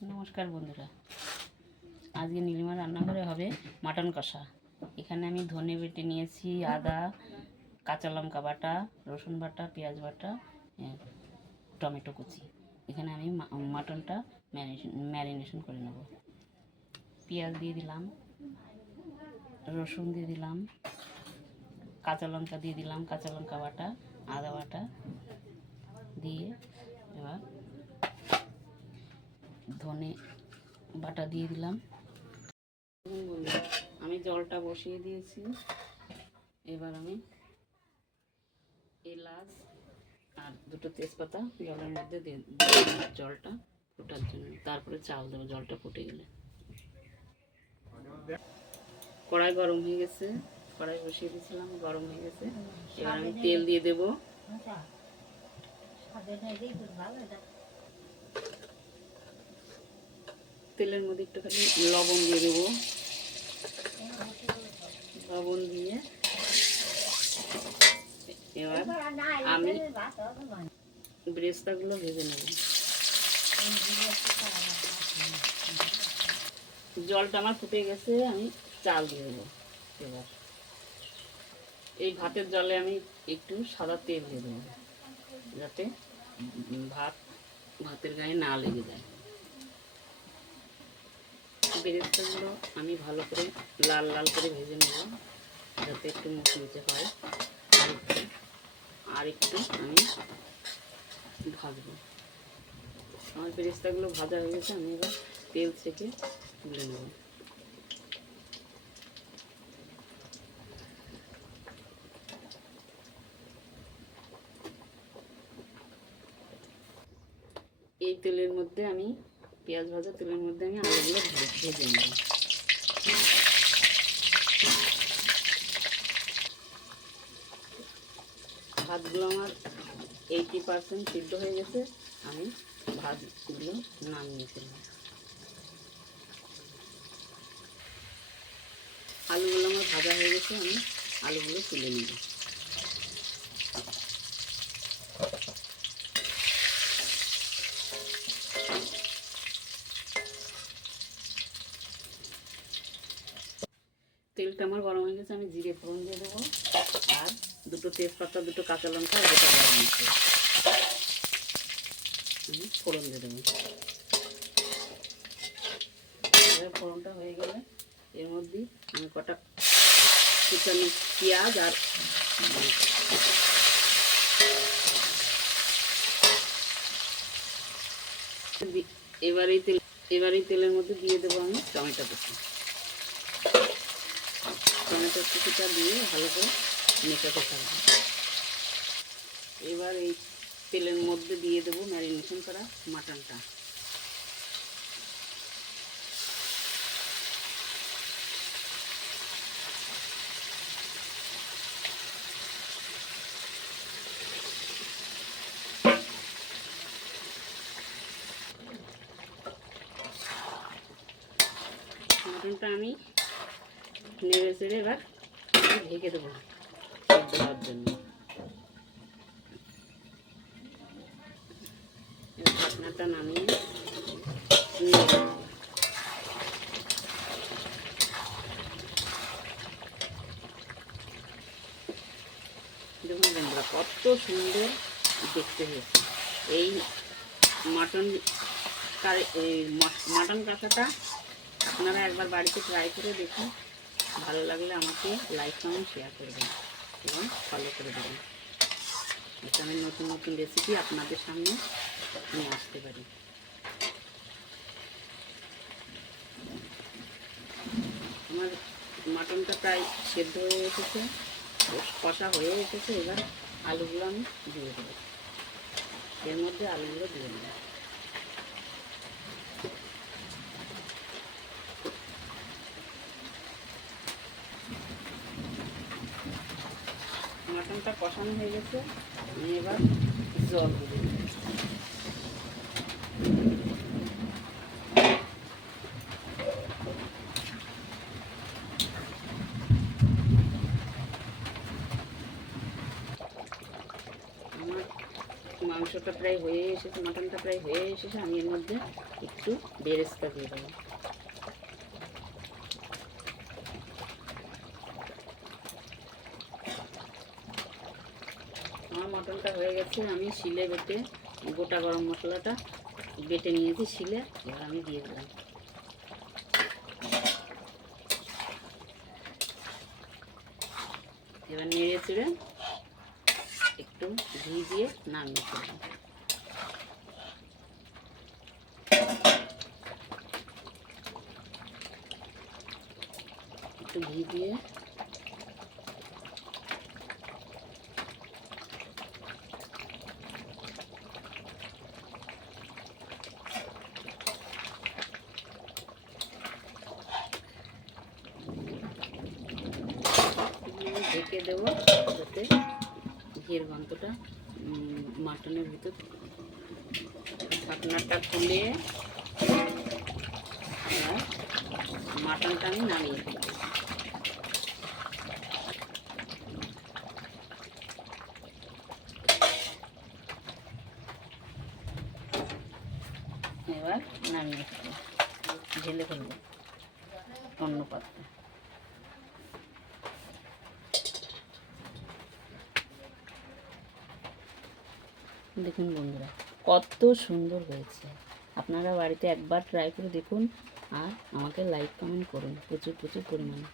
নমস্কার বন্ধুরা, আজকে নীলিমা রান্নাঘরে হবে মাটন কষা। এখানে আমি ধনে বেটে নিয়েছি, আদা, কাঁচা লঙ্কা বাটা, রসুন বাটা, পেঁয়াজ বাটা, টমেটো কুচি। এখানে আমি মাটনটা ম্যারিনেশন করে নেব। পেঁয়াজ দিয়ে দিলাম, রসুন দিয়ে দিলাম, কাঁচা লঙ্কা দিয়ে দিলাম, কাঁচা লঙ্কা বাটা, আদা বাটা দিয়ে এবার ধনে বাটা দিয়ে দিলাম। আমি জলটা বসিয়ে দিয়েছি। এবার আমি এলাচ আর দুটো তেজপাতা জলের মধ্যে দিয়ে জলটা ফোটার জন্য, তারপরে চাল দেবো জলটা ফুটে গেলে। কড়াই গরম হয়ে গেছে, কড়াই বসিয়ে দিয়েছিলাম, গরম হয়ে গেছে। এবার আমি তেল দিয়ে দেবো। তেলের মধ্যে একটুখানি লবণ দিয়ে দেবো। লবণ দিয়ে এবার আমি ব্রেস্তাগুলো ভেজে নেব। জলটা আমার ফুটে গেছে, আমি চাল দিয়ে দেবো। এবার এই ভাতের জলে আমি একটু সাদা তেল দিয়ে দেবো, যাতে ভাতের গায়ে না লেগে যায়। বেরেস্তাগুলো আমি ভালো করে লাল লাল করে ভেজে নেব, যাতে একটু মুচমুচে হয়। আর একটু আমি ভাজবো। আমার বেরেস্তাগুলো ভাজা হয়ে গেছে, আমি এবার তেল থেকে তুলে নেব। এই তেলের মধ্যে আমি পেঁয়াজ ভাজা তেলের মধ্যে আমি আলুগুলো ভেজে নেব। ভাতগুলো আমার 80% সিদ্ধ হয়ে গেছে, আমি ভাতগুলো নামিয়ে ফেললাম। আলুগুলো আমার ভাজা হয়ে গেছে, আমি আলুগুলো তুলে নেব। তেলটা আমার গরম হয়ে গেছে, আমি জিরে ফোড়ন দিয়ে দেবো আর দুটো তেজপাতা, দুটো কাঁচা লঙ্কা, গোটা গরম মশলা আমি ফোড়ন দিয়ে দেবো। ফোড়নটা হয়ে গেলে এর মধ্যে আমি কটা কুচানো পেঁয়াজ আর এবার এই তেলের মধ্যে দিয়ে দেবো আমি টমেটো কুচি। টমেটো কুচিটা দিয়ে ভালো করে মেশাতে থাকবো। এবার এই তেলের মধ্যে দিয়ে দেবো ম্যারিনেশন করা মাটনটা। মাটনটা আমি নেড়ে চেড়ে এবার ঢেকে দেবো সিদ্ধ হওয়ার জন্য। ঢাকনাটা নামিয়ে দেখুন বন্ধুরা, কত সুন্দর দেখতে হয়েছে এই মাটন কষাটা। আপনারা একবার বাড়িতে ট্রাই করে দেখুন, ভালো লাগলে আমাকে লাইক কমেন্ট শেয়ার করবেন এবং ফলো করে দেবেন। এটা আমি নতুন নতুন রেসিপি আপনাদের সামনে নিয়ে আসতে পারি। আমার মাটনটা প্রায় সেদ্ধ হয়ে এসেছে, কষা হয়ে এসেছে। এবার আলুগুলো আমি দিয়ে দেবো, এর মধ্যে আলুগুলো দিয়ে দেবো। মাটনটা কষানো হয়ে গেছে, আমি এবার জল দিয়ে দেবো। আমার মাংসটা প্রায় হয়ে এসেছে, মাটনটা প্রায় হয়ে এসেছে, আমি এর মধ্যে একটু বেরেস্তা দিয়ে দেবো। আমার মটনটা হয়ে গেছে, আমি শিলে বেটে গোটা গরম মশলাটা বেটে নিয়েছি শিলে, এবার আমি দিয়ে দিলাম। এবার নেড়ে চেড়ে একটু ঘি দিয়ে নামিয়ে ফেললাম। একটু ঘি দিয়ে ঢেকে দেবো যাতে ঘিয়ের গন্ধটা মাটনের ভিতর। ঢাকনাটা খুলে আর মাটনটা আমি নামিয়ে ফেলব। এবার নামিয়ে ফেলব, ঢেলে ফেলব অন্য পাত্রে। দেখুন বন্ধুরা, কত সুন্দর হয়েছে। আপনারা বাড়িতে একবার ট্রাই করে দেখুন আর আমাকে লাইক কমেন্ট করুন প্রচুর প্রচুর পরিমাণে।